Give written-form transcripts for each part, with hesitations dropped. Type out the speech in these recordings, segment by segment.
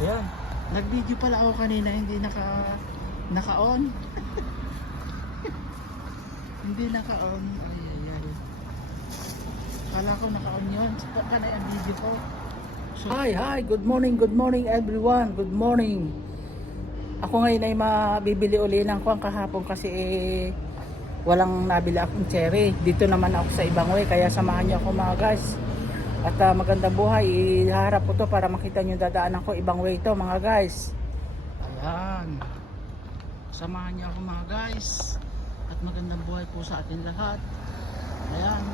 Ayan. Nag-video pala ako kanina, hindi naka-on. Hindi naka-on. Ay, ay, ay. Kala ko naka-on yun. Panay ang video ko. So, hi. Good morning everyone. Good morning. Ako ngayon ay mabibili uli ng kuwang kahapon kasi walang nabili akong cherry. Dito naman ako sa ibang way, kaya samahan niyo ako mga guys. At magandang buhay, iharap ko to para makita nyo dadaanan ko ibang way to mga guys. Ayan, samahan nyo ako mga guys. At magandang buhay po sa atin lahat. Ayan,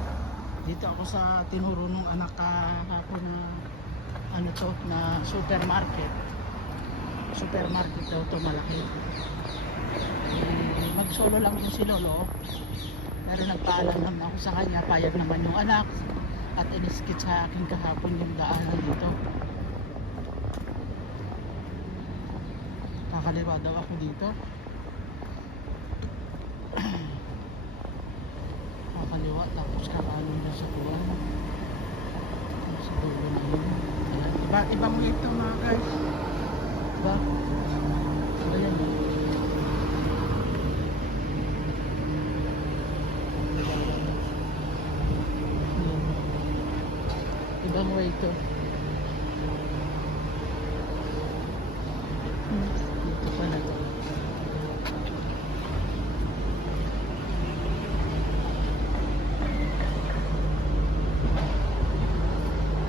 dito ako sa tinuro ng anak kahapon na ano to, na supermarket. Supermarket daw to, malaki. Mag solo lang yung si Lolo, pero nagpaalam naman ako sa kanya, payag naman yung anak. At iniskit sa akin kahapon yung daanan dito. Kakaliwa daw ako dito. Kakaliwa tapos kakaano na sa tuwan. Sa dulo na yun. Iba mo ito mga guys. Diba? Ayan o. Ibang way ito. Dito pala ito.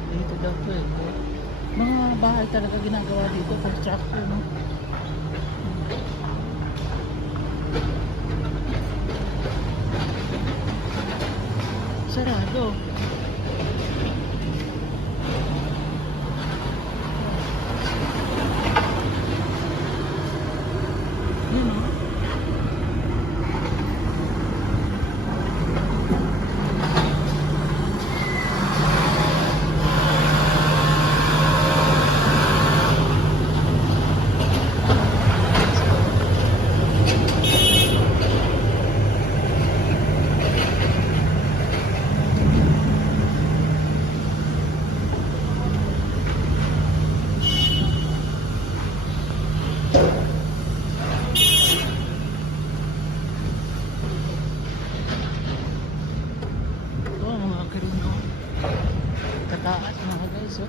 Dito daw ito eh. Mga bahay talaga ginagawa dito. Construction, no? Sarado. Kataas mga guys, oh.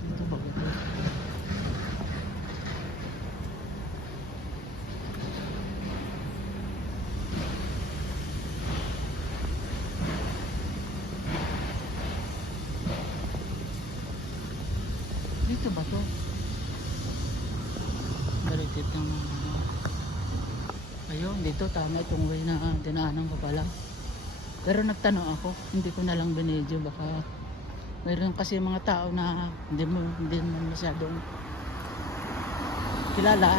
Dito ba ito? Dito ba to? Balitit ng mga ayun, dito tama itong way na dinaanan ko pala. Pero nagtanong ako, hindi ko na lang binidyo, baka mayroon kasi mga tao na hindi mo masyadong kilala,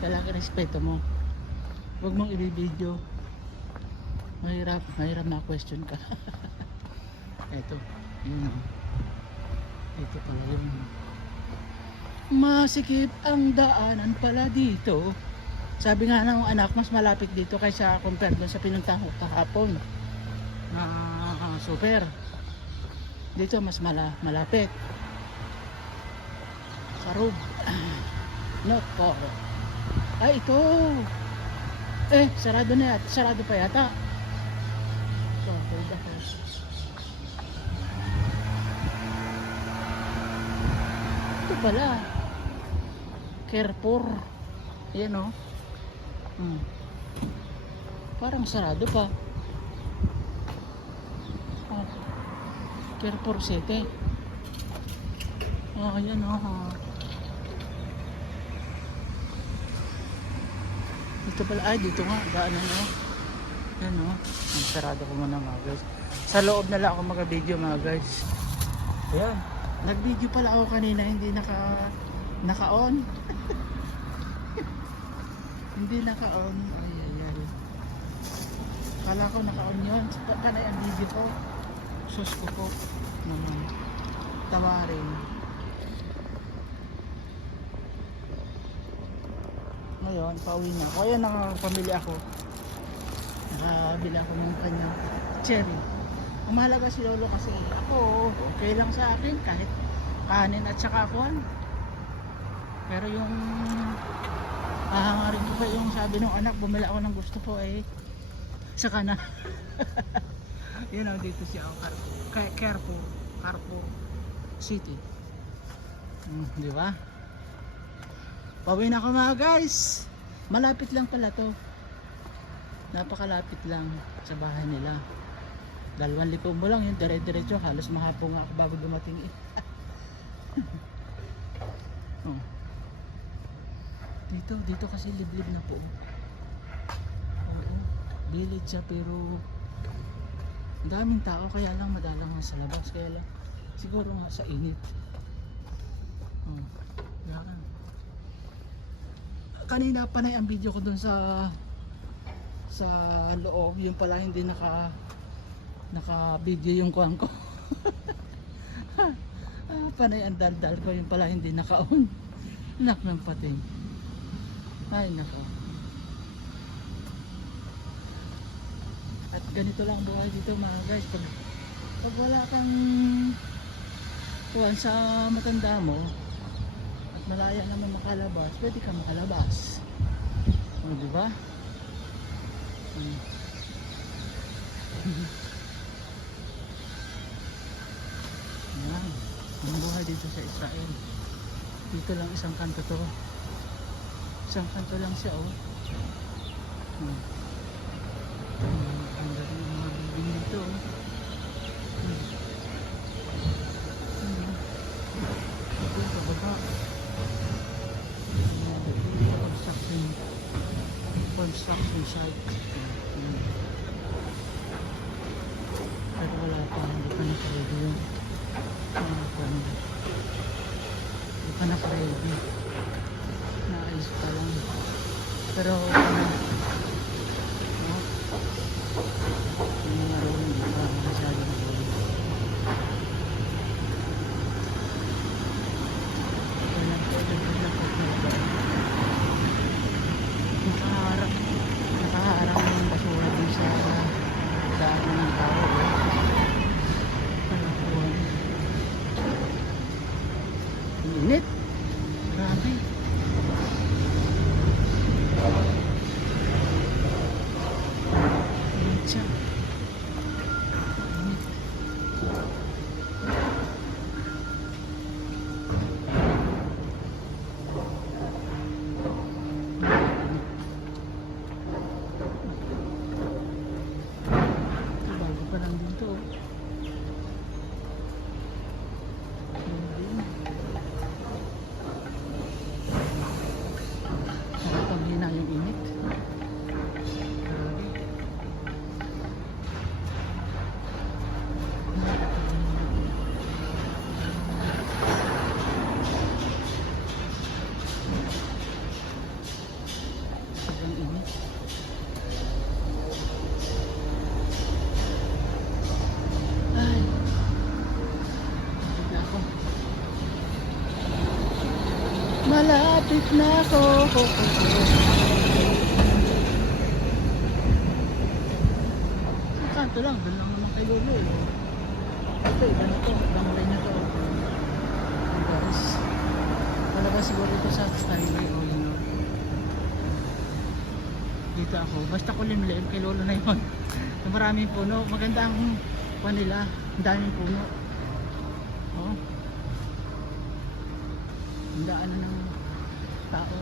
kailangan respeto mo, huwag mong ibibidyo, mahirap na question ka. Eto, yun, ito pala yun. Masikip ang daanan pala dito. Sabi nga ng anak, mas malapit dito kaysa compare doon sa pinuntahan ko kahapon na super. Dito mas malapit. Sarug. Not far. Ay, ito. Sarado na yata. Sarado pa yata. So, hold ako. Ito pala. Carrefour. Ayan o. Parang sarado pa. Carrefour City. Ayan o. Dito pala. Ay, dito nga. Daanan o. Ayan o. Sarado ko muna mga guys. Sa loob na lang ako mag-video mga guys. Ayan. Nag-video pala ako kanina. Hindi naka-on. Hindi naka-on. Ay, ay, ay. Kala ko naka-on yun. Panay ang video ko. Sus ko po naman. patawarin. Ngayon, pauwi na ako. Ayan, nakapamili ako. Nakabili ako ng kanyang cherry. Ang mahalaga si Lolo kasi ako, okay lang sa akin kahit kanin at saka kuwan. Pero yung hahangarin ko pa yung sabi ng anak, bumili ako ng gusto ko saka na. Yun ang dito siya, Carrefour City. Di ba? Pauwi na ako mga guys. Malapit lang pala to. Napakalapit lang sa bahay nila. 2 lipo mo lang yun, dire-diretso. Halos mahapo nga ako bago dumating oh. Dito kasi liblib na po. Oo, village siya pero ang daming tao, kaya lang madalang sa labas, kaya lang siguro nga sa init. Yan. Kanina pa na ang video ko dun sa loob, yung pala hindi naka video yung kuhan ko. Panay ang daldal ko, yung pala hindi naka-on. Nak ng pating. Ay nako. At ganito lang buhay dito mga guys. Pag wala kang kuhan sa matanda mo at malaya naman makalabas, pwede ka makalabas. O diba? Yan. Ang buhay dito sa Israel. Dito lang isang kanto to. Isang kanto lang siya ang dami ng mga building dito ito sa baba construction site. Pero wala pa, hindi pa naka-ready yun. Hindi pa naka-ready, naayos pa lang. Pero yung mga roon hindi pa masyado nag-ready. Nakaharap yung basura dun sa daan ng tao. Init. Grabe. Init siya. Init. Bago pa lang dito. Paghina yung init. Sobrang init. Ay, malapit na ako. Malapit na ako. Kanto lang, doon lang naman kay Lolo Ito, iba na to, bangray na to. Guys, wala ba siguro ito sa highway o dito ako, basta kulimlim kay Lolo na yun. Maraming puno, maganda ang kuha nila, ang daming puno. Ang daanan ng tao,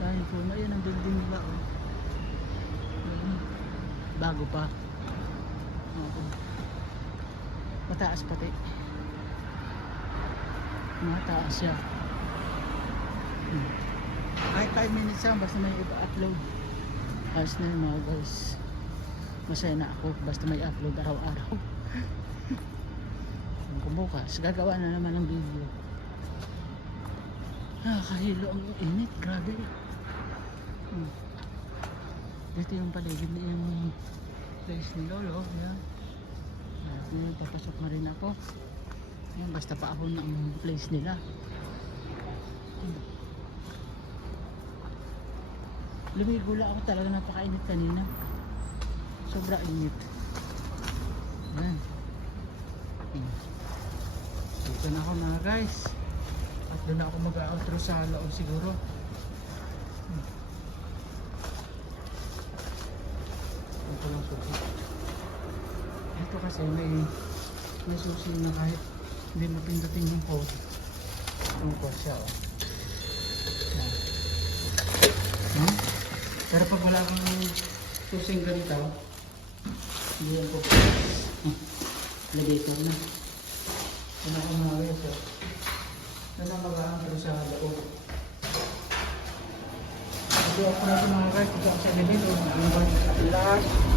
daming puno. Yan ang building nila bago pa. Mataas pati, mataas siya. Kahit 5 minutes lang, basta may ipa-upload. Ayos na yun mga guys. Masaya na ako basta may upload araw-araw. Kung bukas gagawa na naman ng video. Nakakahilo ang init, grabe. Dito yung paligid na yung place ni Lolo. Yan. Papasok na rin ako. Yan, basta paahon na ang place nila. Lumigo lang ako talaga, napakainit kanina. Sobra init. Yan. Dito na ako mga guys. At doon na ako mag-outro sa loob siguro. Ito lang susi. Ito kasi may susi na kahit hindi mapindutin yung code. Yung code siya oh. Yan. Pero pag wala kang susing ganito, hindi yan po. Elevator na. Ano ako mga guys oh. Ano mag-aantro sa loob. Ito ako na ito mga guys. Ito ako sa elevator. Ano ba? Last.